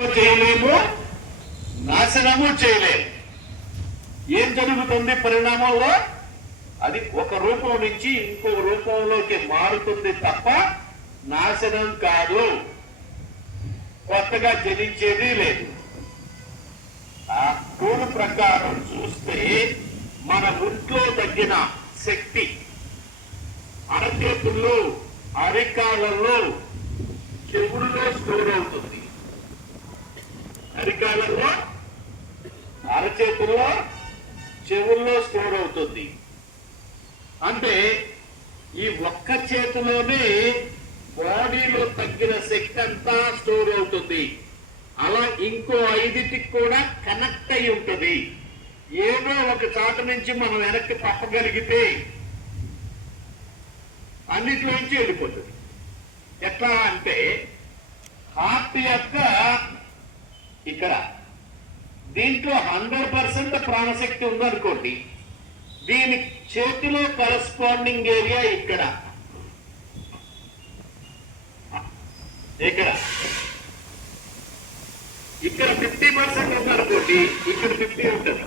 చేయలేము, నాశనము చేయలేము. ఏం జరుగుతుంది పరిణామంలో? అది ఒక రూపం నుంచి ఇంకో రూపంలోకి మారుతుంది తప్ప నాశనం కాదు, కొత్తగా జనించేది లేదు. ఆ కూడు ప్రకారం చూస్తే మన ఒంట్లో తగ్గిన శక్తి అరచేతుల్లో, అరికాళ్ళల్లో, చెవుల్లో స్టోర్ అవుతుంది. అరికాళ్ళల్లో, అరచేతుల్లో, చెవుల్లో స్టోర్ అవుతుంది. అంటే ఈ ఒక్క చేతిలోనే బాడీలో తగ్గిన శక్తి అంతా స్టోర్ అవుతుంది. అలా ఇంకో 5టికి కూడా కనెక్ట్ అయి ఉంటుంది. ఏదో ఒక చాట నుంచి మనం వెనక్కి తప్పగలిగితే అన్నిటిలోంచి వెళ్ళిపోతుంది. ఎట్లా అంటే హార్ట్ యొక్క ఇక్కడ దీంట్లో 100% ప్రాణశక్తి ఉందనుకోండి, దీని చేతిలో కరస్పాండింగ్ ఏరియా ఇక్కడ ఇక్కడ ఇక్కడ 50% ఉందనుకోండి, ఇక్కడ 50 ఉంటుంది.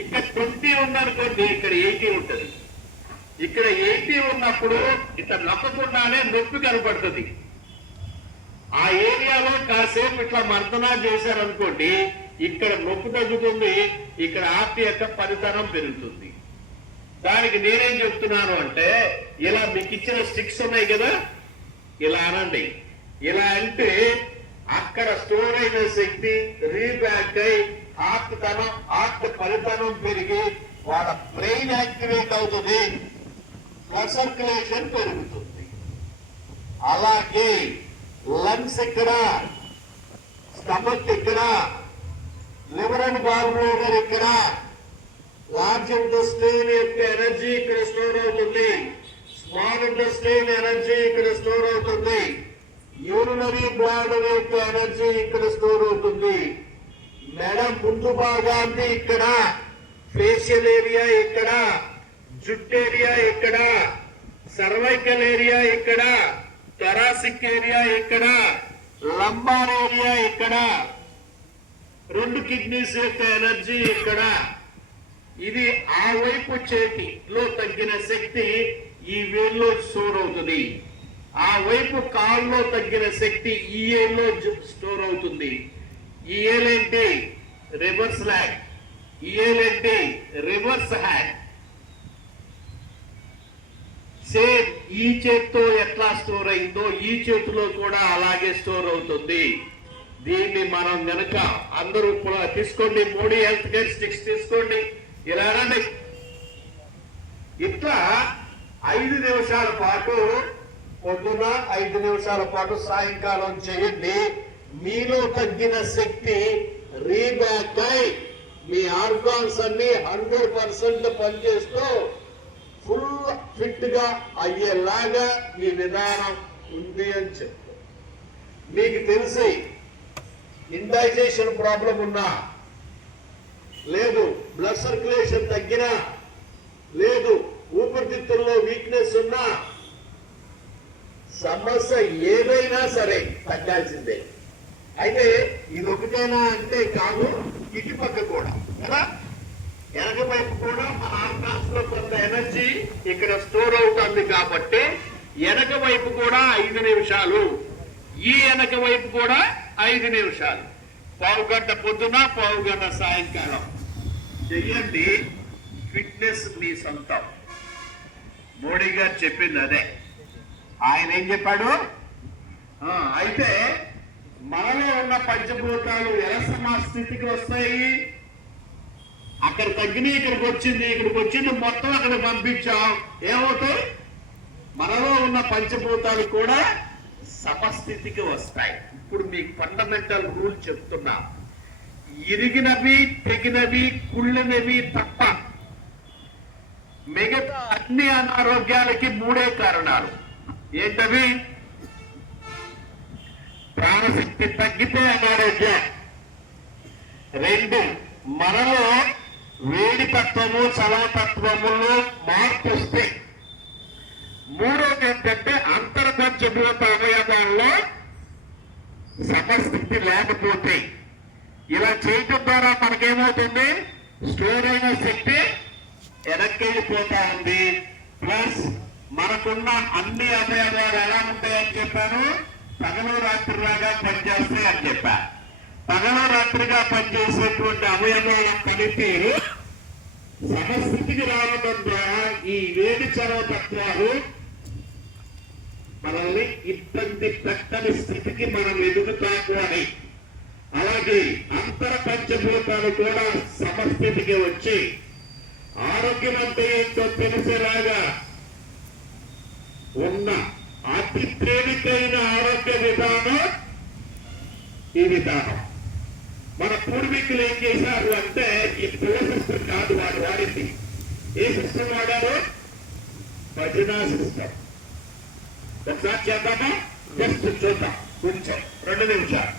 ఇక్కడ 20 ఉందనుకోండి, ఇక్కడ 80 ఉంటుంది. ఇక్కడ 80 ఉన్నప్పుడు ఇట్లా నొక్కకుండానే నొప్పి కనపడుతుంది. ఆ ఏరియాలో కాసేపు ఇట్లా మర్దనా చేశారనుకోండి, ఇక్కడ నొప్పి తగ్గుతుంది, ఇక్కడ హార్ట్ యొక్క పనితనం పెరుగుతుంది. దానికి నేనేం చెప్తున్నాను అంటే, ఇలా మీకు ఇచ్చిన స్టిక్స్ ఉన్నాయి కదా, ఇలా అనండి. ఇలా అంటే అక్కడ స్టోర్ అయిన శక్తి రీబ్యాక్ అయి హార్ట్ పనితనం పెరిగి వాళ్ళ బ్రెయిన్ యాక్టివేట్ అవుతుంది, బ్లడ్ సర్క్యులేషన్ పెరుగుతుంది. అలాగే లంగ్స్ ఇక్కడ, స్టమక్ ఇక్కడ, లివర్ అండ్ గాల్ బ్లాడర్ ఇక్కడ, లార్జ్ ఇంటెస్టైన్ యొక్క ఎనర్జీ ఇక్కడ స్టోర్ అవుతుంది, స్మాల్ ఇంటెస్టైన్ ఎనర్జీ ఇక్కడ స్టోర్ అవుతుంది, యూరినరీ బ్లాడర్ యొక్క ఎనర్జీ ఇక్కడ స్టోర్ అవుతుంది. మెడ ముందు భాగాన్ని ఇక్కడ, ఫేషియల్ ఏరియా ఇక్కడ, జుట్ ఏరియా ఇక్కడ, సర్వైకల్ ఏరియా ఇక్కడ, థొరాసిక్ ఏరియా ఇక్కడ, లంబార్ ఏరియా ఇక్కడ, 2 కిడ్నీస్ యొక్క ఎనర్జీ ఇక్కడ. ఇది ఆ వైపు చేతిలో తగ్గిన శక్తి ఈ వేల్లో స్టోర్ అవుతుంది. ఆ వైపు కాల్లో తగ్గిన శక్తి ఈ ఏల్లో స్టోర్ అవుతుంది. ఈ ఏలేంటి? Reverse lag. ఈ ఏలేంటి? Reverse hand. సేమ్ ఈ చేతితో ఎట్లా స్టోర్ అయిందో ఈ చేతిలో కూడా అలాగే స్టోర్ అవుతుంది. దీన్ని మనం గనక అందరూ తీసుకోండి, మోడీ హెల్త్ కేర్ స్టిక్స్ తీసుకోండి, ఇలా రండి. ఇట్లా 5 నిమిషాల పాటు పొద్దున, 5 నిమిషాల పాటు సాయంకాలం చేయండి. మీలో తగ్గిన శక్తి రీబ్యాక్ అయి మీ ఆర్గాన్స్ అన్ని 100% పనిచేస్తూ ఫుల్ ఫిట్ గా అయ్యేలాగా ఈ విధానం ఉంది అని చెప్తారు. మీకు తెలిసి ఇండైజేషన్ ప్రాబ్లం ఉన్నా, లేదు బ్లడ్ సర్క్యులేషన్ తగ్గినా, లేదు ఊపిరితిత్తుల్లో వీక్నెస్ ఉన్నా, సమస్య ఏదైనా సరే తగ్గాల్సిందే. అయితే ఇది ఒకటేనా అంటే కాదు, ఇటుపక్క కూడా కదా, వెనక వైపు కూడా మన ఆర్గాన్స్ లో కొంత ఎనర్జీ ఇక్కడ స్టోర్ అవుతుంది కాబట్టి వెనక వైపు కూడా 5 నిమిషాలు, ఈ వెనక వైపు కూడా 5 నిమిషాలు, పావుగంట పొద్దున, పావుగంట సాయంకాలం చెయ్యండి. ఫిట్నెస్ మీ సొంతం. మోడీ గారు చెప్పింది అదే. ఆయన ఏం చెప్పాడు? అయితే మనలో ఉన్న పంచభూతాలు ఎలా సమాజ స్థితికి వస్తాయి? అక్కడ తగ్గిన ఇక్కడికి వచ్చింది మొత్తం అక్కడికి పంపించాం, ఏమవుతాయి? మనలో ఉన్న పంచభూతాలు కూడా సమస్థితికి వస్తాయి. ఇప్పుడు మీకు ఫండమెంటల్ రూల్ చెప్తున్నా, ఇరిగినవి, తెగినవి, కుళ్ళినవి తప్ప మిగతా అన్ని అనారోగ్యాలకి 3 కారణాలు. ఏంటవి? ప్రాణశక్తి తగ్గితే అనారోగ్యం, 2 మనలో వేడి తత్వము, చలవ తత్వములో మార్పు వస్తే, 3వది ఏంటంటే అంతర్పంచభూత అవయవాల్లో సమస్థితి లేకపోతే ఇలా చేయటం ద్వారా మనకేమవుతుంది, స్టోర్ అయిన శక్తి వెనక్కిపోతా ఉంది. ప్లస్ మనకున్న అన్ని అవయవాలు ఎలా ఉంటాయని చెప్పాను, పగలు రాత్రిలాగా పనిచేస్తాయి అని చెప్పా. పగలు రాత్రిగా పనిచేసేటువంటి అవయవాల పనితీరు సమస్థితికి రావడం ద్వారా ఈ వేడి చలవ తత్వాలు మనల్ని ఇబ్బంది పెట్టని స్థితికి మనం ఎదుగుతాము అని. అలాగే అంతర పంచభూతాలు కూడా సమస్థితికి వచ్చి ఆరోగ్యం అంటే ఏంటో తెలిసేలాగా ఉన్న అతి తేలికైన ఆరోగ్య విధానం ఈ విధానం. మన పూర్వీకులు ఏం చేశారు అంటే ఈ పుల్ల సిస్టమ్ కాదు వాడు వాడింది. ఏ సిస్టమ్ వాడారు? భజనా సిస్టమ్. ఒకసారి చేద్దామా? జస్ట్ చూద్దాం కొంచెం 2 నిమిషాలు.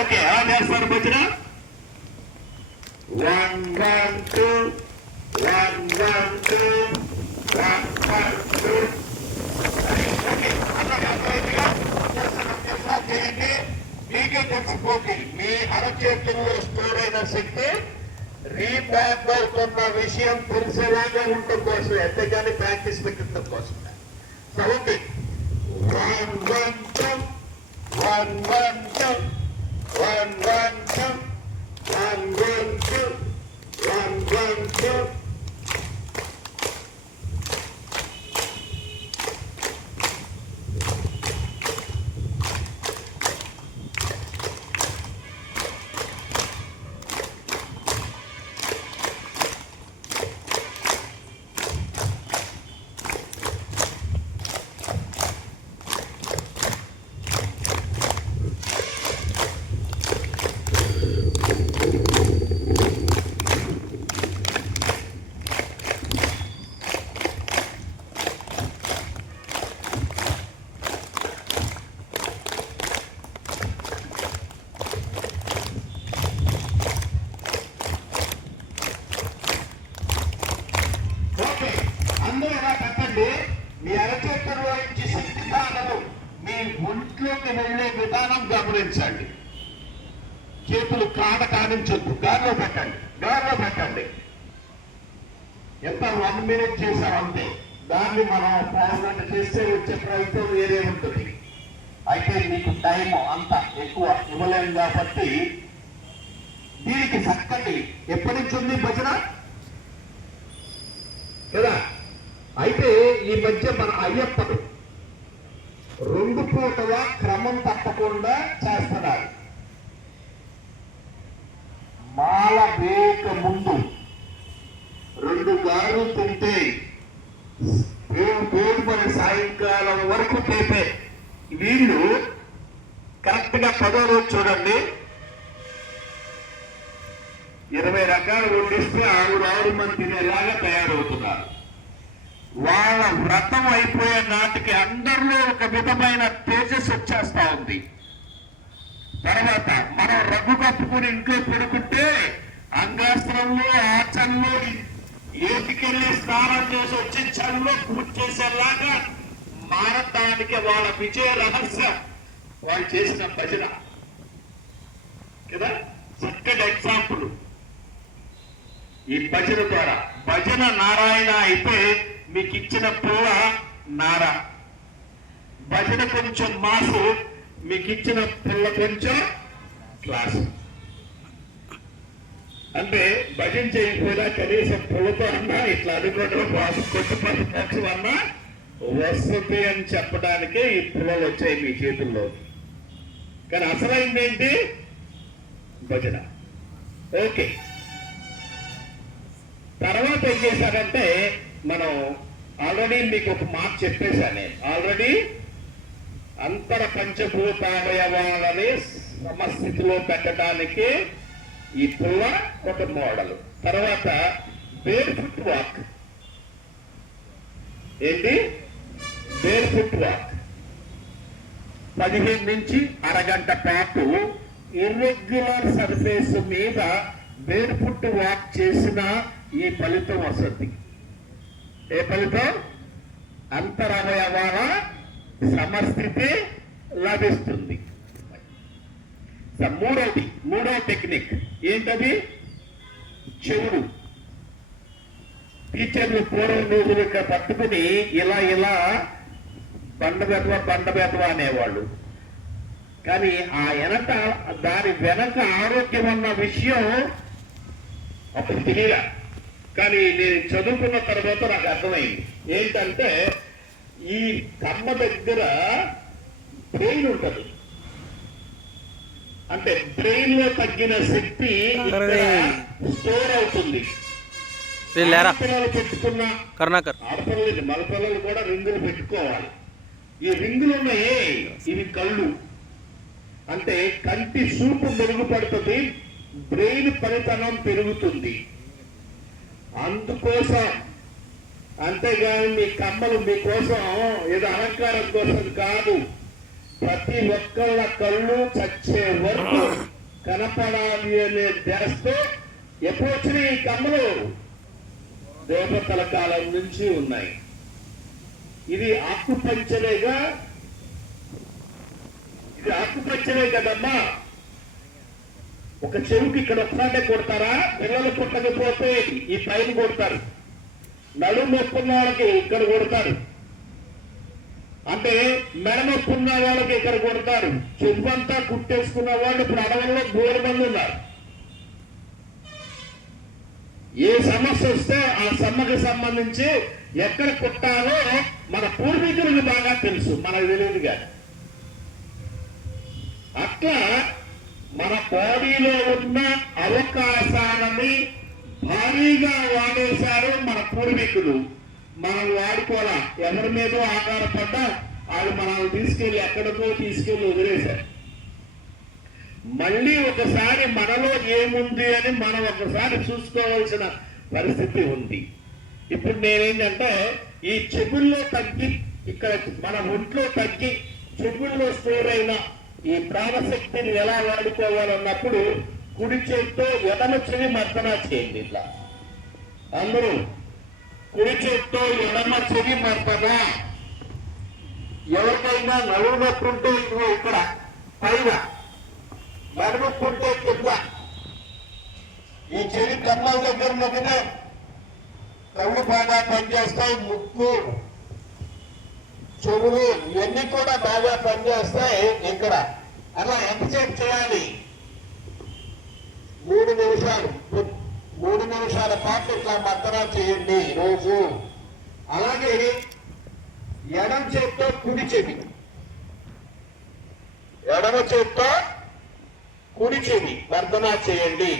ఓకే, ఎలా చేస్తారు భజన? 1 1 2 1 1 2 1 1 2. మీకే తెలిసిపోతుంది మీ అరచేతుల్లో స్టోర్ అయిన శక్తి రీబ్యాక్ అవుతున్న విషయం తెలిసేలాగా ఉండటం కోసం, ఎంతగాని ప్రాక్టీస్ పెట్టడం కోసం. కాబట్టి 1 1 2 1 1 2 1 1 2 1 1 2 1 1 2. మీ అరచేతుల్లో నుంచి శక్తి కారణం మీ ఒంట్లోకి వెళ్లే విధానం గమనించండి. చేతులు కానించొద్దు, గాల్లో పెట్టండి. ఎంత 1 మినిట్ చేసామంటే దాన్ని మనం 1 గంట చేస్తే వచ్చే ప్రయత్నం వేరే ఉంటుంది. అయితే మీకు టైం అంత ఎక్కువ ఇవ్వలేము కాబట్టి దీనికి చక్కటి ఎప్పటి నుంచి ఉంది భజన కదా. అయితే ఈ మధ్య మన అయ్యప్పడు 2 పూటల క్రమం తప్పకుండా చేస్తున్నారు. మాల వేక ముందు 2 గారులు తింటే పేరు మరి సాయంకాలం వరకు పేపే. వీళ్ళు కరెక్ట్ గా 10వ రోజు చూడండి 20 రకాలు వండిస్తే 6 మంది తినేలాగా తయారవుతున్నారు. వాళ్ళ వ్రతం అయిపోయే నాటికి అందరిలో ఒక విధమైన తేజస్సు వచ్చేస్తా ఉంది. తర్వాత మనం రగ్గు కప్పుకుని ఇంట్లో పెడుకుంటే అంగాస్త్రంలో ఆచరణలో ఏటికెళ్ళి స్నానం చేసి వచ్చి చల్లో పూజ చేసేలాగా మారటానికి వాళ్ళ విజయ రహస్యం వాళ్ళు చేసిన భజన కదా. చక్కటి ఎగ్జాంపుల్ ఈ భజన ద్వారా. భజన నారాయణ అయితే మీకు ఇచ్చిన పుల్ల నార, భజన కొంచెం మాసు, మీకు ఇచ్చిన పుల్ల కొంచెం క్లాసు. అంటే భజన చేయకపోయినా కనీసం పుల్లతో అన్నా ఇట్లా అనుకోవడం కొట్టుపడి మోక్షం అన్నా వస్తుంది అని చెప్పడానికే ఈ పుల్లలు వచ్చాయి మీ చేతుల్లో. కానీ అసలైంది ఏంటి? భజన. ఓకే, తర్వాత ఏం చేశారంటే మనం ఆల్రెడీ మీకు ఒక మాట చెప్పేశాను. నేను ఆల్రెడీ అంతర పంచభూతావయవాలని సమస్థితిలో పెట్టడానికి ఈ పుల్ల ఒక మోడల్. తర్వాత బేర్ ఫుట్ వాక్. ఏంటి బేర్ ఫుట్ వాక్? 15 నుంచి అరగంట పాటు ఇర్రెగ్యులర్ సర్ఫేస్ మీద బేర్ ఫుట్ వాక్ చేసిన ఈ ఫలితం వస్తుంది. ఏ ఫలితం? అంతరవయవాల సమస్థితి లభిస్తుంది. మూడో టెక్నిక్ ఏంటది? చెవుడు. టీచర్లు పూర్వం రోజులు ఇక్కడ పట్టుకుని ఇలా బండబెదవ అనేవాళ్ళు. కానీ దాని వెనక ఆరోగ్యం అన్న విషయం అప్పుడు తెలియలా. కానీ నేను చదువుకున్న తర్వాత నాకు అర్థమైంది. ఏంటంటే ఈ కమ్మ దగ్గర బ్రెయిన్ ఉంటుంది. అంటే బ్రెయిన్ లో తగ్గిన శక్తి స్టోర్ అవుతుంది. పిల్లలు పెట్టుకున్న ఆడపిల్లలు మగపిల్లలు కూడా రింగులు పెట్టుకోవాలి. ఈ రింగులు ఉన్నాయి, ఇవి కళ్ళు. అంటే కంటి చూపు మెరుగుపడుతుంది, బ్రెయిన్ పనితనం పెరుగుతుంది. అందుకోసం, అంతేగాని మీ కమ్మలు మీకోసం ఏదో అలంకారం కోసం కాదు. ప్రతి ఒక్కళ్ళ కళ్ళు చచ్చే వరకు కనపడాలి అనే ధ్యాసతో ఎప్పుడు వచ్చిన ఈ కమ్మలు దేవతల కాలం నుంచి ఉన్నాయి. ఇది ఆకుపంచలే కదమ్మా. ఒక చెవుకి ఇక్కడ ఒక్కటే కొడతారా? పిల్లలు పుట్టకపోతే ఈ పైన కొడతారు. నడుము నొప్పి ఉన్న వాళ్ళకి ఇక్కడ కొడతారు. అంటే మెడ నొప్పి ఉన్న వాళ్ళకి ఇక్కడ కొడతారు. చెంపంతా కుట్టేసుకున్న వాళ్ళు ఇప్పుడు అడవుల్లో 3 మంది ఉన్నారు. ఏ సమస్య వస్తే ఆ సమ్మకి సంబంధించి ఎక్కడ కుట్టాలో మన పూర్వీకులకు బాగా తెలుసు, మనకు తెలియదు. కానీ అట్లా మన బాడీలో ఉన్న అవకాశాలని భారీగా వాడేశారు మన పూర్వీకులు. మనం వాడుకోవాలా. ఎవరి మీద ఆధారపడ్డా వాళ్ళు మనల్ని తీసుకెళ్లి ఎక్కడికో తీసుకెళ్లి వదిలేశారు. మళ్ళీ ఒకసారి మనలో ఏముంది అని మనం ఒకసారి చూసుకోవాల్సిన పరిస్థితి ఉంది. ఇప్పుడు నేనేంటంటే ఈ చెవుల్లో తగ్గి, ఇక్కడ మన ఒంట్లో తగ్గి చెవుల్లో స్టోర్ అయిన ఈ ప్రాణశక్తిని ఎలా వాడుకోవాలన్నప్పుడు కుడి చేతితో ఎడమ చెవి మర్దన చేయండి. ఇట్లా అందరూ కుడి చేతితో ఎడమ చెవి మర్దన. ఎవరికైనా నడుము నొప్పి ఉంటే ఇక్కడ పైన, నడుముకుంటే కింద, ఈ చెవి కమ్మల దగ్గర నొక్కితే కళ్ళు బాగా పనిచేస్తాయి. ముక్కు, చెవులు ఇవన్నీ కూడా బాగా పనిచేస్తాయి. ఇక్కడ అలా ఎంతసేపు చేయాలి? 3 నిమిషాలు. 3 నిమిషాల పాటు ఇట్లా మర్దన చేయండి రోజు. అలాగే ఎడమ చేత్తో కుడి చెవి, ఎడమ చేత్తో కుడి చెవి మర్దన చేయండి.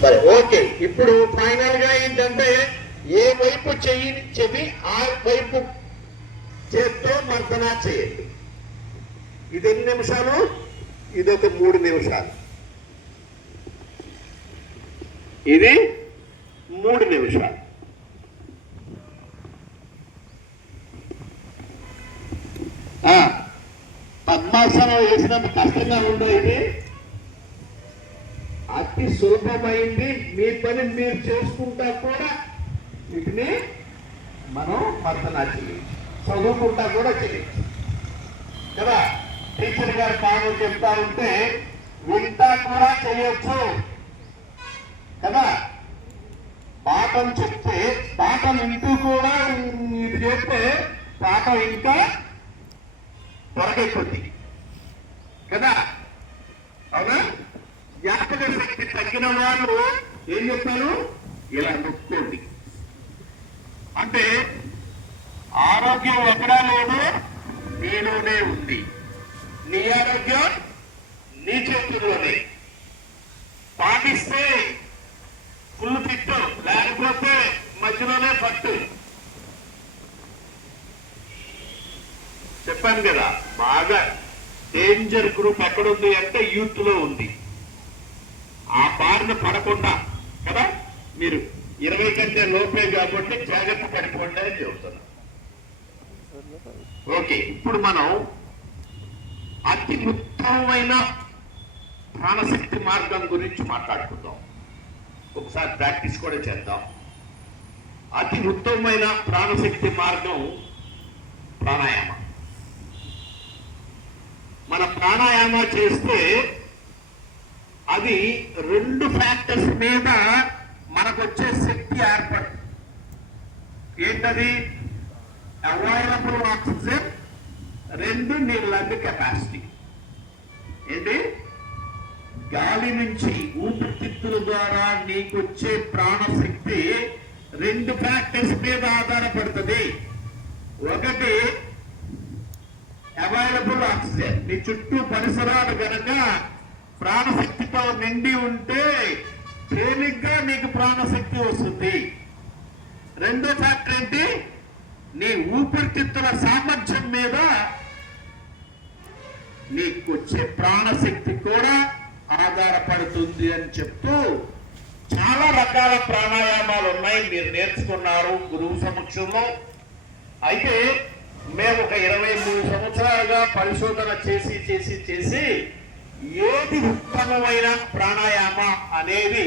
సరే, ఓకే. ఇప్పుడు ఫైనల్ గా ఏంటంటే ఏ వైపు చెవి ఆ వైపు చేత్తో మర్దన చేయండి. ఇది ఎన్ని నిమిషాలు? ఇదొక 3 నిమిషాలు. ఇది 3 నిమిషాలు. పద్మాసనం వేసినంత కష్టంగా ఉండవు. ఇది అతి సులభమైంది. మీ పని మీరు చేసుకుంటా కూడా వీటిని మనం మర్దన చేయొచ్చు, చదువుకుంటా కూడా చేయొచ్చు కదా. టీచర్ గారు పాఠం చెప్తా ఉంటే వింటా కూడా చేయొచ్చు కదా. పాఠం చెప్తే పాఠం వింటూ కూడా ఇది చెప్తే పాఠం ఇంకా త్వరగైపోద్ది కదా. అవునా? జ్ఞాపక శక్తి తగ్గిన వాళ్ళు ఏం చెప్తారు? ఇలా నొక్కోండి. అంటే ఆరోగ్యం ఎక్కడా లేదు, నీలోనే ఉంది. నీ ఆరోగ్యం నీ చేతుల్లోనే. పాటిస్తే ఫుల్ తిట్టు, లేకపోతే మధ్యలోనే పట్టు. చెప్పాను కదా, బాగా డేంజర్ గ్రూప్ ఎక్కడుంది అంటే యూత్ లో ఉంది. ఆ బారిన పడకుండా కదా. మీరు 20 కంటే లోపే కాబట్టి జాగ్రత్త పడిపోండి అని చెబుతున్నాం. ఓకే, ఇప్పుడు మనం అతి ఉత్తమమైన ప్రాణశక్తి మార్గం గురించి మాట్లాడుకుందాం. ఒకసారి ప్రాక్టీస్ కూడా చేద్దాం. అతి ఉత్తమమైన ప్రాణశక్తి మార్గం ప్రాణాయామ. మన ప్రాణాయామ చేస్తే అది 2 ఫ్యాక్టర్స్ మీద మనకు వచ్చే శక్తి ఏర్పడుతుంది. ఏంటది? అవైలబుల్ ఆక్సిజన్, 2 నీ లంగ్ కెపాసిటీ. ఏంటి? గాలి నుంచి ఊపిరితిత్తుల ద్వారా నీకు వచ్చే ప్రాణశక్తి 2 ఫ్యాక్టర్స్ మీద ఆధారపడుతుంది. ఒకటి అవైలబుల్ ఆక్సిజన్, నీ చుట్టూ పరిసరాలు గనక ప్రాణశక్తితో నిండి ఉంటే తేలిగ్గా నీకు ప్రాణశక్తి వస్తుంది. రెండో ఫ్యాక్టర్ ఏంటి? నీ ఊపిరితిత్తుల సామర్థ్యం మీద నీకు వచ్చే ప్రాణశక్తి కూడా ఆధారపడుతుంది అని చెప్తూ చాలా రకాల ప్రాణాయామాలు ఉన్నాయి, మీరు నేర్చుకున్నారు గురువు సమక్షంలో. అయితే మేము ఒక 23 సంవత్సరాలుగా పరిశోధన చేసి ఏది ఉత్తమమైన ప్రాణాయామ అనేది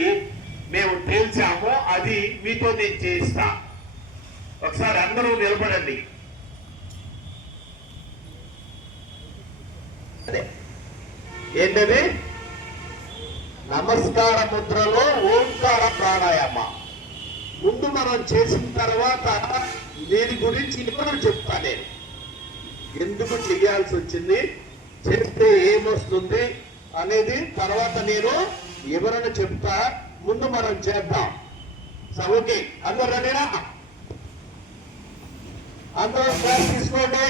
మేము తేల్చామో అది మీతో నేను చేయిస్తా. ఒకసారి అందరూ నిలబడండి. ఏంటది? నమస్కార ముద్రలో ఓంకార ప్రాణాయామ. ముందు మనం చేసిన తర్వాత దీని గురించి ఇప్పుడు చెప్తా. నేను ఎందుకు చేయాల్సి వచ్చింది, చేస్తే ఏమొస్తుంది అనేది తర్వాత నేను వివరణ చెప్తా. ముందు మనం చేద్దాం. ఓకే, అందరూ రెడీనా? అందరూ క్లాస్ తీసుకోండి.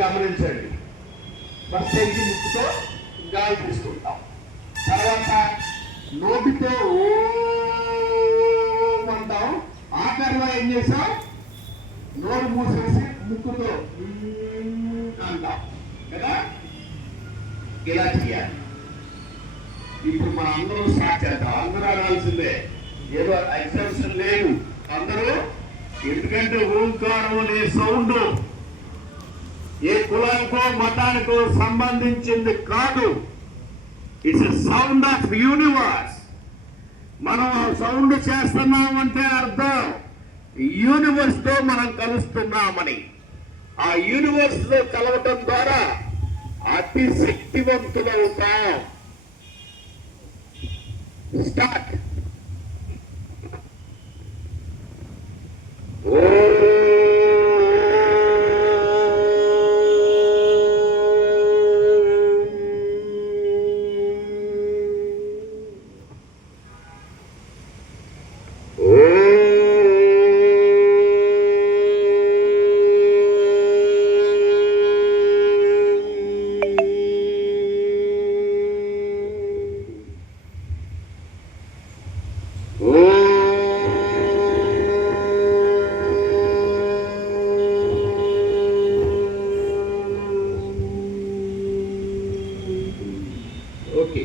గమనించండి. ఫస్ట్ ఏంటి? ముక్కుతో గాలి తీసుకుంటాం, తర్వాత నోటితో ఓం అంటాం, ఆఖరిలో ఏం చేసాం? నోరు మూసేసి ముక్కుతో అంటాం కదా. ఇలా చేయాలి. ఇప్పుడు మనం అందరూ స్టార్ట్ చేద్దాం. అందరూ అనాల్సిందే, ఏదో ఎక్సెప్షన్ లేదు అందరూ. ఎందుకంటే ఓంకారం అనే సౌండ్ ఏ కులానికో మతానికో సంబంధించింది కాదు. It's a sound of universe. మనం సౌండ్ చేస్తున్నామంటే అర్థం యూనివర్స్ తో మనం కలుస్తున్నామని. ఆ యూనివర్స్ లో కలవటం ద్వారా అతి శక్తివంతులవుతాం. స్టార్ట్. ఓకే,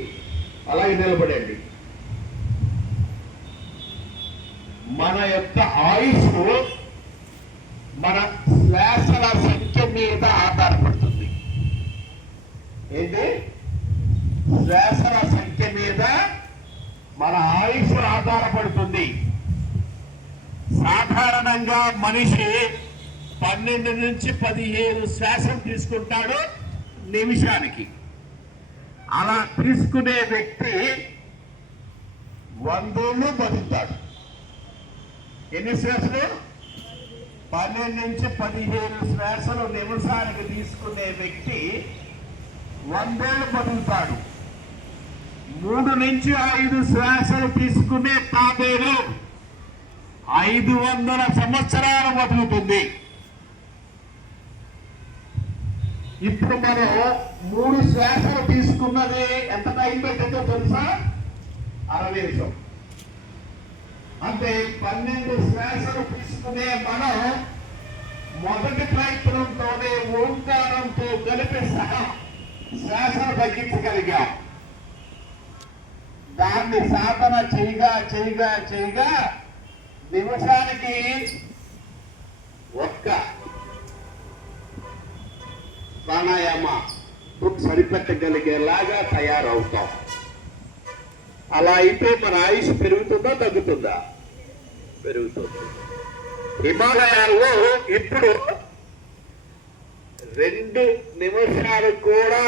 అలాగే నిలబడండి. మన యొక్క ఆయుష్ మన శ్వాసల సంఖ్య మీద ఆధారపడుతుంది. ఏంటి? శ్వాసల సంఖ్య మీద మన ఆయుష్ ఆధారపడుతుంది. సాధారణంగా మనిషి 12 నుంచి 15 శ్వాసలు తీసుకుంటాడు నిమిషానికి. అలా తీసుకునే వ్యక్తి 100 ఏళ్ళు బతుకుతాడు. ఎన్ని శ్వాసలు? 12 నుంచి 15 శ్వాసలు నిమిషానికి తీసుకునే వ్యక్తి 100 ఏళ్ళు బతుకుతాడు. 3 నుంచి 5 శ్వాసలు తీసుకునే తాబేలు 500 సంవత్సరాలు బతుకుతుంది. ఇప్పుడు మనం 3 శ్వాసలు తీసుకున్నది ఎంత టైం పెట్టిందో తెలుసా? 60 నిమిషం. అంటే 12 శ్వాసలు తీసుకునే మనం మొదటి ప్రయత్నంతోనే ఓంకారంతో కలిపి సహం శ్వాసను తగ్గించగలిగాం. దాన్ని సాధన చేయగా చేయగా చేయగా నిమిషానికి ఒక్క ప్రాణాయామ బుక్ సరిపెట్టగలిగేలాగా తయారవుతాం. అలా అయితే మన ఆయుష్ పెరుగుతుందా తగ్గుతుందా? పెరుగుతుంది. హిమాలయాల్లో ఇప్పుడు 2 నిమిషాలు కూడా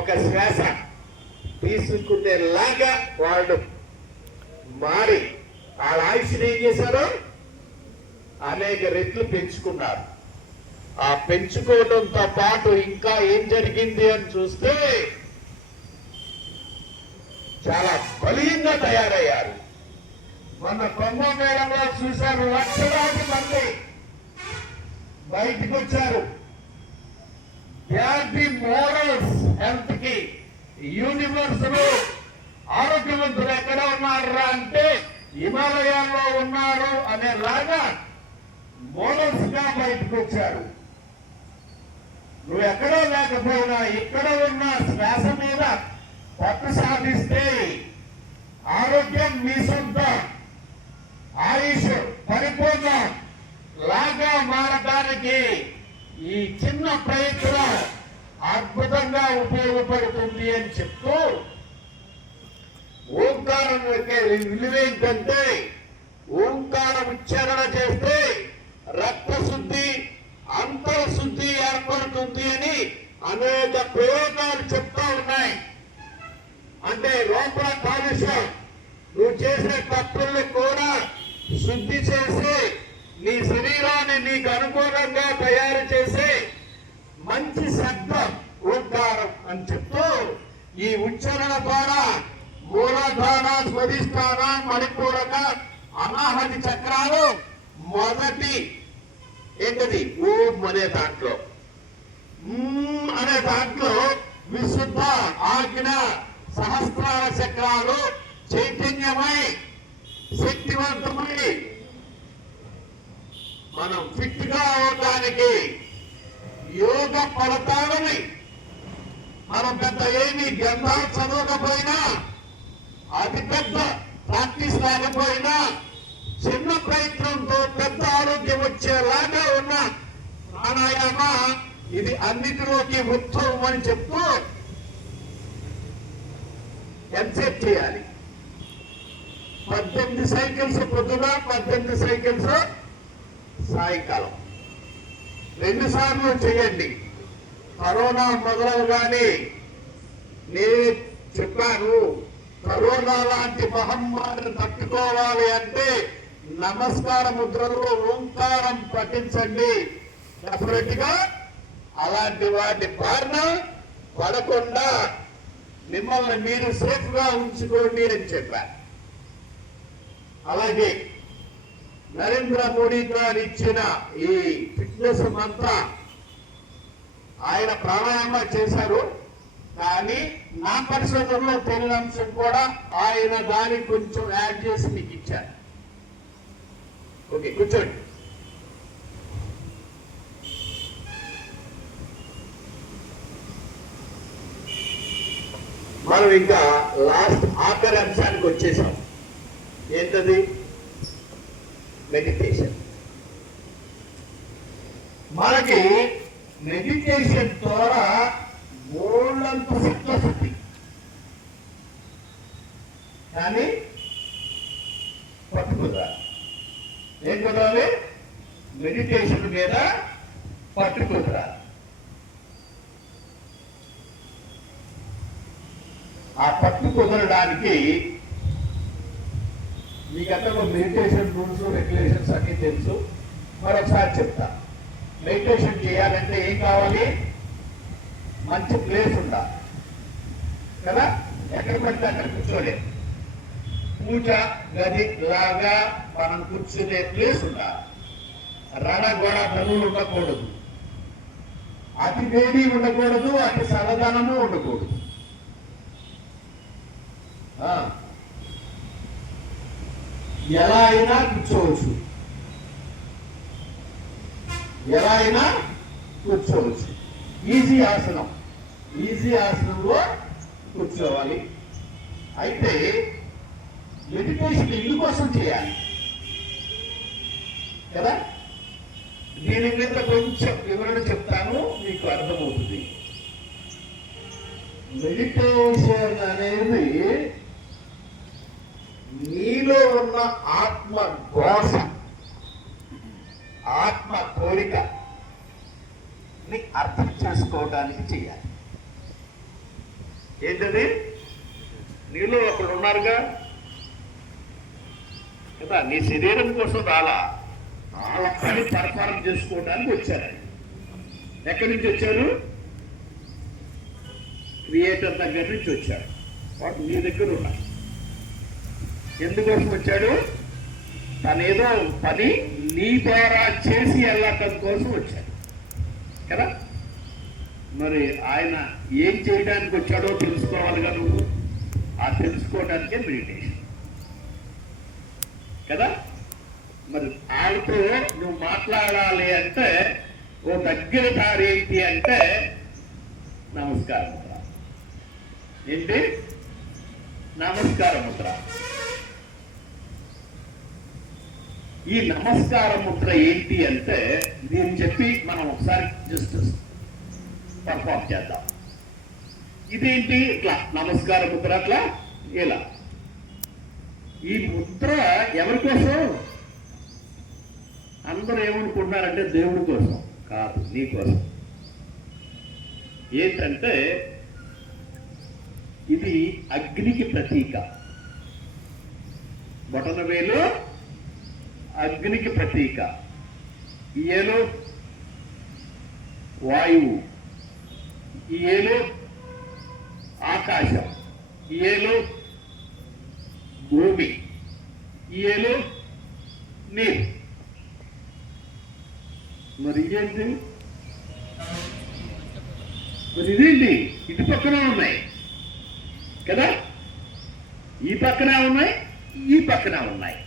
ఒక శ్వాస తీసుకునేలాగా వాళ్ళు మారి వాళ్ళ ఆయుష్ని ఏం చేశారు? అనేక రెట్లు పెంచుకున్నారు. ఆ పెంచుకోవడంతో పాటు ఇంకా ఏం జరిగింది అని చూస్తే చాలా బలీయంగా తయారయ్యారు. మన కుంభమేళలో చూశారు, లక్షలాది మంది బయటికి వచ్చారు. ది మోరల్స్ హెల్త్ కి యూనివర్స్ లో ఆరోగ్యవంతులు ఎక్కడ ఉన్నారా అంటే హిమాలయాల్లో ఉన్నారు అనేలాగా మోరల్స్ గా బయటకు వచ్చారు. నువ్వు ఎక్కడో లేకపోయినా ఇక్కడ ఉన్న శ్వాస మీద పట్టు సాధిస్తే ఆరోగ్యం మీ సొంతం, ఆయుష్ పరిపూర్ణం లాగా మారడానికి ఈ చిన్న ప్రయత్నం అద్భుతంగా ఉపయోగపడుతుంది అని చెప్తూ ఓంకారం యొక్క విలువేంటంటే ఓంకారం ఉచ్చారణ చేస్తే రక్త శుద్ధి, అంతఃశుద్ధి ఏర్పడుతుంది అని అనేక ప్రయోగాలు చెప్తా ఉన్నాయి. అంటే లోపల కాలుష్యం, నువ్వు చేసే తప్పుల్ని కూడా శుద్ధి చేసి నీ శరీరాన్ని నీకు అనుకూలంగా తయారు చేసే మంచి శబ్దం ఓంకారం అని చెప్తూ ఈ ఉచ్చారణ ద్వారా మూలాధార, స్వధిష్టాన, మణిపూరక, అనాహతి చక్రాలు మొదటి ఏంటది ఓం అనే దాంట్లో విశుద్ధ ఆజ్ఞ సహస్రాల చక్రాలు చైతన్యమై శక్తివంతమై మనం ఫిట్ గా అవడానికి యోగ ఫలితాలని మనం పెద్ద ఏమి గ్రంథాలు చదవకపోయినా, అతి పెద్ద ప్రాక్టీస్ లేకపోయినా చిన్న ప్రయత్నంతో పెద్ద ఆరోగ్యం వచ్చేలాగా ఉన్న ప్రాణాయామ ఇది అన్నిటిలోకి ఉత్సవం అని చెప్తూ ఎంతసేపు చేయాలి? 18 సైకిల్స్ పొద్దున, 18 సైకిల్స్ సాయంకాలం 2 సార్లు చేయండి. కరోనా మొదలవగానే నేను చెప్పాను, కరోనా లాంటి మహమ్మారిని తట్టుకోవాలి అంటే నమస్కార ముద్రలో ఓంకారం పఠించండి. డెఫినెట్ గా అలాంటి వాటి బారిన పడకుండా మిమ్మల్ని మీరు సేఫ్ గా ఉంచుకోండి అని చెప్పారు. అలాగే నరేంద్ర మోడీ గారు ఇచ్చిన ఈ ఫిట్నెస్ అంతా ఆయన ప్రాణాయామ చేశారు. కానీ నా పరిశోధనలో తెలియని అంశం కూడా ఆయన దాన్ని కొంచెం యాడ్ చేసి మీకు ఇచ్చారు. ఓకే, కూర్చోండి. మనం ఇంకా లాస్ట్ ఆఖరి అంశానికి వచ్చేసాం. ఏంటది? మెడిటేషన్. మనకి మెడిటేషన్ ద్వారా మూలంత చిత్తశుద్ధి, కానీ పట్టుకురాలి. ఏం కుదరాలి? మెడిటేషన్ మీద పట్టుకురాలి. ఆ పట్టు కుదరడానికి మీకంతా మెడిటేషన్ రూల్స్, రెగ్యులేషన్స్ అన్ని తెలుసు. మరొకసారి చెప్తా. మెడిటేషన్ చేయాలంటే ఏం కావాలి? మంచి ప్లేస్ ఉండాలి కదా. ఎక్కడ పడితే అక్కడ కూర్చోలేదు. పూజ గది లాగా మనం కూర్చునే ప్లేస్ ఉండాలి. రణగొడ ధనులు ఉండకూడదు, అతి వేడి ఉండకూడదు, అతి సరదనము ఉండకూడదు. ఎలా అయినా కూర్చోవచ్చు, ఎలా అయినా కూర్చోవచ్చు. ఈజీ ఆసనం, ఈజీ ఆసనంలో కూర్చోవాలి. అయితే మెడిటేషన్ ఎందుకోసం చేయాలి కదా, దీని మీద కొంచెం వివరణ చెప్తాను, మీకు అర్థమవుతుంది. మెడిటేషన్ అనేది నీలో ఉన్న ఆత్మ ఘోష, ఆత్మ కోరిక అర్థం చేసుకోవడానికి చేయాలి. ఏంటది? నీలో ఒకడు ఉన్నారుగా కదా, నీ శరీరం కోసం రాలా, వాళ్ళ పని పర్ఫార్మ్ చేసుకోవడానికి వచ్చారు. ఎక్కడి నుంచి వచ్చారు? క్రియేటర్ దగ్గర నుంచి వచ్చాడు. వాడు నీ దగ్గర ఉన్నాడు. ఎందుకోసం వచ్చాడు? తనేదో పని నీ ద్వారా చేసి వెళ్ళటం కోసం వచ్చాడు కదా. మరి ఆయన ఏం చేయడానికి వచ్చాడో తెలుసుకోవాలిగా నువ్వు. ఆ తెలుసుకోవడానికే మెడిటేషన్ కదా. మరి వాళ్ళతో నువ్వు మాట్లాడాలి అంటే ఓ దగ్గర దారి ఏంటి అంటే నమస్కార ముద్ర. ఏంటి? నమస్కార ముద్ర. ఈ నమస్కార ముద్ర ఏంటి అంటే దీన్ని చెప్పి మనం ఒకసారి జస్ట్ పర్ఫార్మ్ చేద్దాం. ఇదేంటి? ఇట్లా నమస్కార ముద్ర, అట్లా ఇలా. ఈ ముద్ర ఎవరి కోసం? అందరూ ఏమనుకుంటున్నారంటే దేవుడి కోసం కాదు, నీ కోసం. ఏంటంటే ఇది అగ్నికి ప్రతీక. బొటనవేలు అగ్నికి ప్రతీక. ఈ ఏలు వాయువు, ఈ ఏలు ఆకాశం, ఈ ఏలు భూమి, ఈ ఏలు నీరు. మరి ఇదేంటి? మరి ఇదేంటి? ఇటు పక్కన ఉన్నాయి కదా, ఈ పక్కన ఉన్నాయి, ఈ పక్కన ఉన్నాయి.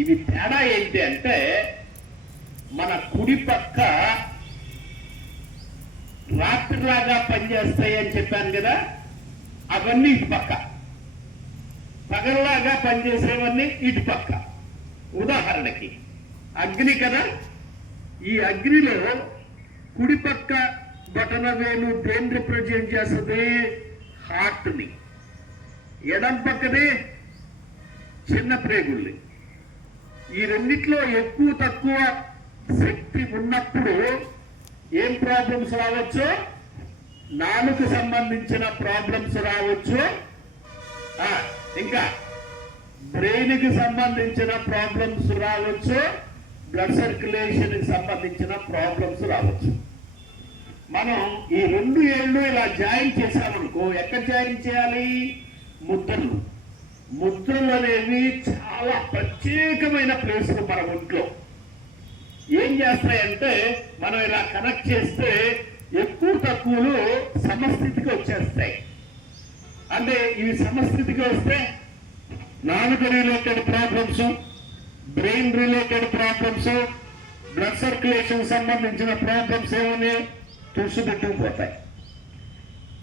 ఇవి తేడా ఏంటి అంటే మన కుడి పక్క రాత్రిలాగా పనిచేస్తాయి అని చెప్పాను కదా, అవన్నీ ఇటు పక్క. పగల్లాగా పనిచేసేవన్నీ ఇటు పక్క. ఉదాహరణకి అగ్ని కదా, ఈ అగ్నిలో కుడి పక్క బటన వేలు దేన్ని రిప్రజెంట్ చేస్తుంది? హార్ట్ని. ఎడం పక్కనే చిన్న ప్రేగుల్ని. ఈ రెండిట్లో ఎక్కువ తక్కువ శక్తి ఉన్నప్పుడు ఏం ప్రాబ్లమ్స్ రావచ్చు? నాలుగు సంబంధించిన ప్రాబ్లమ్స్ రావచ్చు, ఇంకా బ్రెయిన్కి సంబంధించిన ప్రాబ్లమ్స్ రావచ్చు, బ్లడ్ సర్క్యులేషన్కి సంబంధించిన ప్రాబ్లమ్స్ రావచ్చు. మనం ఈ రెండు ఏళ్ళు ఇలా జాయిన్ చేసామనుకో, ఎక్కడ జాయిన్ చేయాలి? ముద్రలు. ముద్రలు అనేవి చాలా ప్రత్యేకమైన ప్లేసులు మన ఒంట్లో. ఏం చేస్తాయంటే మనం ఇలా కనెక్ట్ చేస్తే ఎక్కువ తక్కువలు సమస్థితికి వచ్చేస్తాయి. అంటే ఇవి సమస్థితికి వస్తే నాలుగు related problems, brain related problems, blood circulation సంబంధించిన ప్రాబ్లమ్స్ ఏమని తుడిచిపెట్టుకుపోతాయి.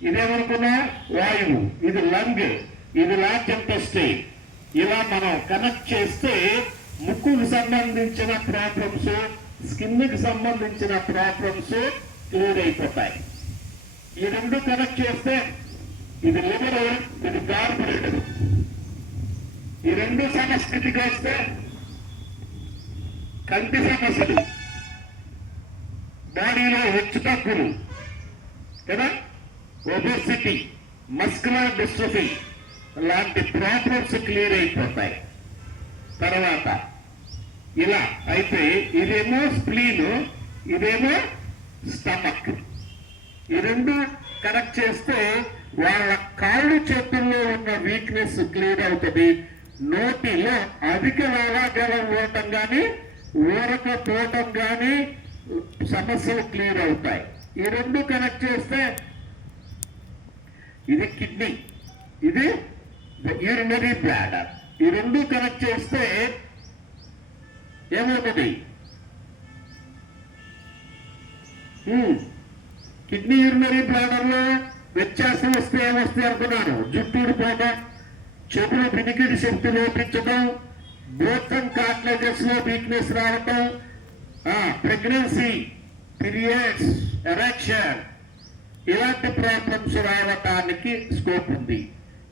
ఇదేమనుకున్నా వాయువు, ఇది లంగ్, ఇది లార్జ్ ఇంటెస్టైన్. ఇలా మనం కనెక్ట్ చేస్తే ముక్కుకు సంబంధించిన ప్రాబ్లమ్స్, స్కిన్కి సంబంధించిన ప్రాబ్లమ్స్ క్లియర్ అయిపోతాయి. ఈ రెండు కనెక్ట్ చేస్తే ఇది లివర్, ఇది కార్బొరేటర్. ఈ రెండు సమస్థితికి వస్తే కంటి సమస్యలు, బాడీలో హెచ్చు తగ్గులు కదా, ఒబెసిటీ, మస్కులర్ డిస్ట్రోఫీ లాంటి ప్రాబ్లమ్స్ క్లియర్ అయిపోతాయి. తర్వాత ఇలా అయితే ఇదేమో స్ప్లీన్, ఇదేమో స్టమక్. ఈ రెండు కనెక్ట్ చేస్తే వాళ్ళ కాళ్ళు చేతుల్లో ఉన్న వీక్నెస్ క్లియర్ అవుతుంది. నోటిలో అధిక లాలాజలం ఉండటం కానీ ఊరకపోవటం కానీ సమస్యలు క్లియర్ అవుతాయి. ఈ రెండు కనెక్ట్ చేస్తే ఇది కిడ్నీ, ఇది యూరినరీ బ్లాడర్. ఈ రెండు కనెక్ట్ చేస్తే ఏమవుతుంది? కిడ్నీ యూరినరీ బ్లాడర్ లో వ్యత్యాసం వస్తే ఏమొస్తాయి అనుకున్నాను? జుట్టు ఊడిపోవడం, చెవులు వినికిడి శక్తి లోపించడం, బ్రోకన్ కార్టిలేజెస్ లో వీక్నెస్ రావటం, ప్రెగ్నెన్సీ, పీరియడ్స్, ఎరెక్షన్, ఇలాంటి ప్రాబ్లమ్స్ రావటానికి స్కోప్ ఉంది.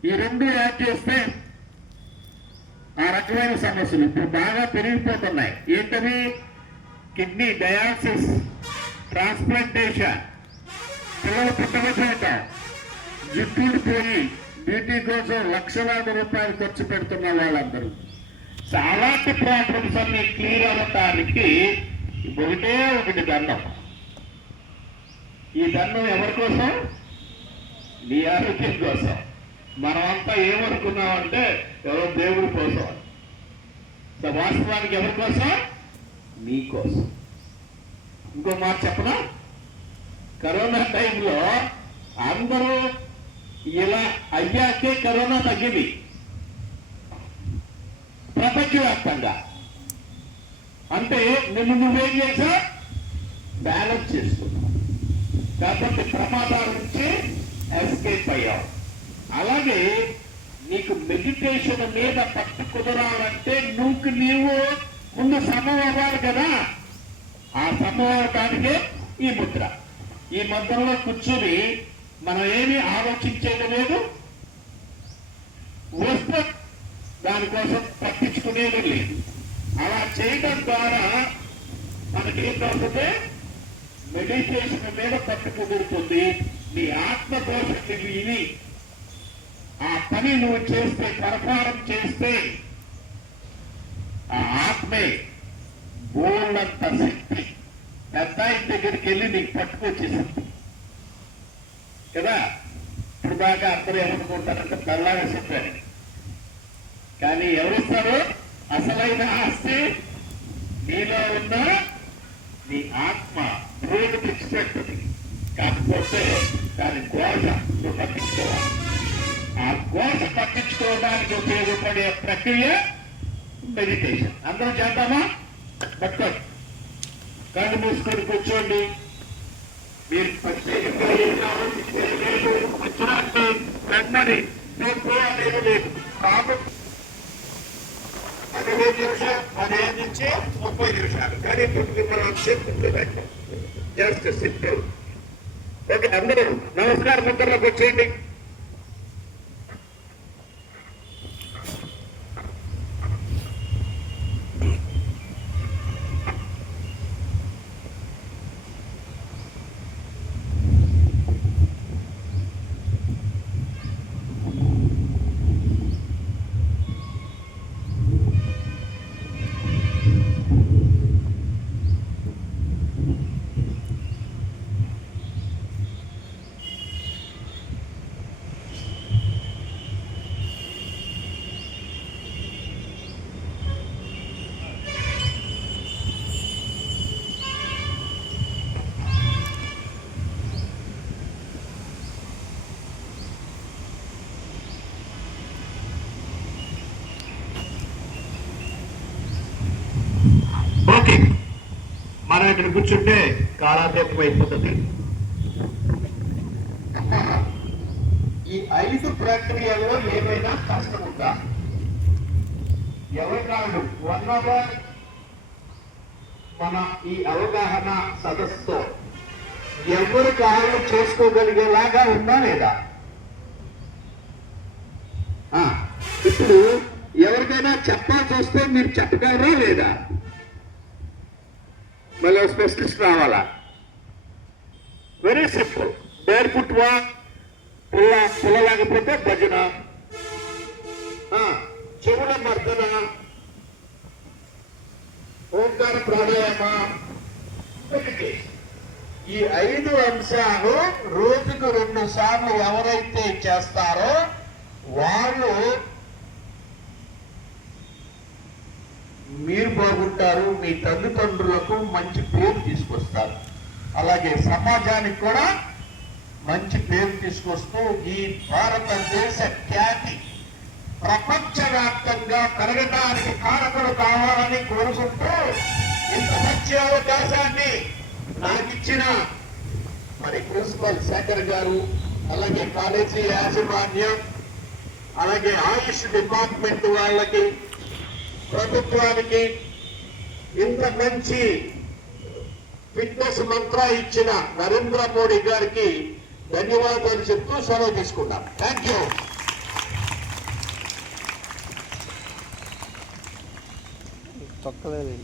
ఈ రెండు యాడ్ చేస్తే ఆ రకమైన సమస్యలు ఇప్పుడు బాగా పెరిగిపోతున్నాయి. ఏంటవి? కిడ్నీ డయాలసిస్, ట్రాన్స్ప్లాంటేషన్, పిల్లలు పుట్టకపోట, జుట్టుడిపోయి బ్యూటీ కోసం లక్షలాది రూపాయలు ఖర్చు పెడుతున్న వాళ్ళందరూ. అలాంటి ప్రాబ్లమ్స్ అన్ని క్లియర్ అవ్వటానికి ఒకటి దండం. ఈ దండం ఎవరి కోసం? నీ ఆరోగ్యం కోసం. మనమంతా ఏమనుకున్నామంటే ఎవరో దేవుడి కోసం. వాస్తవానికి ఎవరి కోసం? నీ కోసం. ఇంకో మాట చెప్పనా? కరోనా టైంలో అందరూ ఇలా అయ్యాకే కరోనా తగ్గింది ప్రపంచవ్యాప్తంగా. అంటే నువ్వేం చేసా? బ్యాలెన్స్ చేసుకున్నావు కాబట్టి ప్రమాదాల నుంచి ఎస్కేప్ అయ్యావు. అలాగే నీకు మెడిటేషన్ మీద పట్టు కుదరాలంటే నీవు ముందు సమం అవ్వాలి కదా. ఆ సమం అవటానికే ఈ ముద్ర. ఈ ముద్రలో కూర్చుని మనం ఏమీ ఆలోచించేది లేదు, వస్తే దానికోసం పట్టించుకునేది లేదు. అలా చేయడం ద్వారా మనకేంటవుతుంది? మెడిటేషన్ మీద పట్టు కుదురుతుంది. నీ ఆత్మ కోసం ఇది ఆ పని నువ్వు చేస్తే, పరపారం చేస్తే ఆ ఆత్మే బోల్డంత శక్తి పెద్ద ఆయన దగ్గరికి వెళ్ళి నీకు పట్టుకొచ్చేసింది కదా. ఇప్పుడు దాకా అందరూ ఏమనుకుంటారంటే పెళ్ళాగా చెప్పారు, కానీ ఎవరిస్తారు? అసలైన ఆస్తి నీలో ఉన్న నీ ఆత్మ రోజు తెచ్చిపెట్టుంది. కాకపోతే దాని కోస నువ్వు పట్టించుకోవాలి. ఆ కోస పట్టించుకోవడానికి ఉపయోగపడే ప్రక్రియ మెడిటేషన్. అందరూ చేద్దామా? పట్టుకోండి, కళ్ళు మూసుకొని కూర్చోండి. మీరు ప్రత్యేకంగా ఏం కావాలి వెంటనే లేదు లేదు. కాబట్టి 15 నిమిషాలు, 15 నుంచి 30 నిమిషాలు కానీ చెప్తుంటుంది. Just simple. ఓకే, అందరూ నమస్కారం ముద్రలోకి వచ్చేయండి. ఓకే, మనం ఇక్కడ కూర్చుంటే కాలాతీతం అయిపోతుంది. ఈ 5 ప్రక్రియల్లో ఏమైనా కష్టం ఉందా? ఎవరి కాదు 1 అవర్ మన ఈ అవగాహన సదస్సుతో ఎవరు కాళ్ళు చేసుకోగలిగేలాగా ఉందా లేదా? ఇప్పుడు ఎవరికైనా చెప్పాల్సి వస్తే మీరు చెప్పగలరా లేదా? మళ్ళీ స్పెషలిస్ట్ రావాలా? Very simple. Barefoot walk, పుల్లలేకపోతే భజన, చెవుల మర్దన, ఓంకార ప్రాణాయామ. ఈ 5 అంశాలు రోజుకు 2 సార్లు ఎవరైతే చేస్తారో వాళ్ళు మీరు బాగుంటారు, మీ తల్లిదండ్రులకు మంచి పేరు తీసుకొస్తారు. అలాగే సమాజానికి కూడా మంచి పేరు తీసుకొస్తూ ఈ భారతదేశ ఖ్యాతి ప్రపంచవ్యాప్తంగా పెరగడానికి కారకులు కావాలని కోరుకుంటూ ఇంత మంచి అవకాశాన్ని నాకిచ్చిన మరి ప్రిన్సిపల్ శేఖర్ గారు, అలాగే కాలేజీ యాజమాన్యం, అలాగే ఆయుష్ డిపార్ట్మెంట్ వాళ్ళకి, ప్రభుత్వానికి ఇంత మంచి ఫిట్నెస్ మంత్ర ఇచ్చిన నరేంద్ర మోడీ గారికి ధన్యవాదాలు చెప్తూ సెలవు తీసుకున్నాం. Thank you. తొక్కలేదు.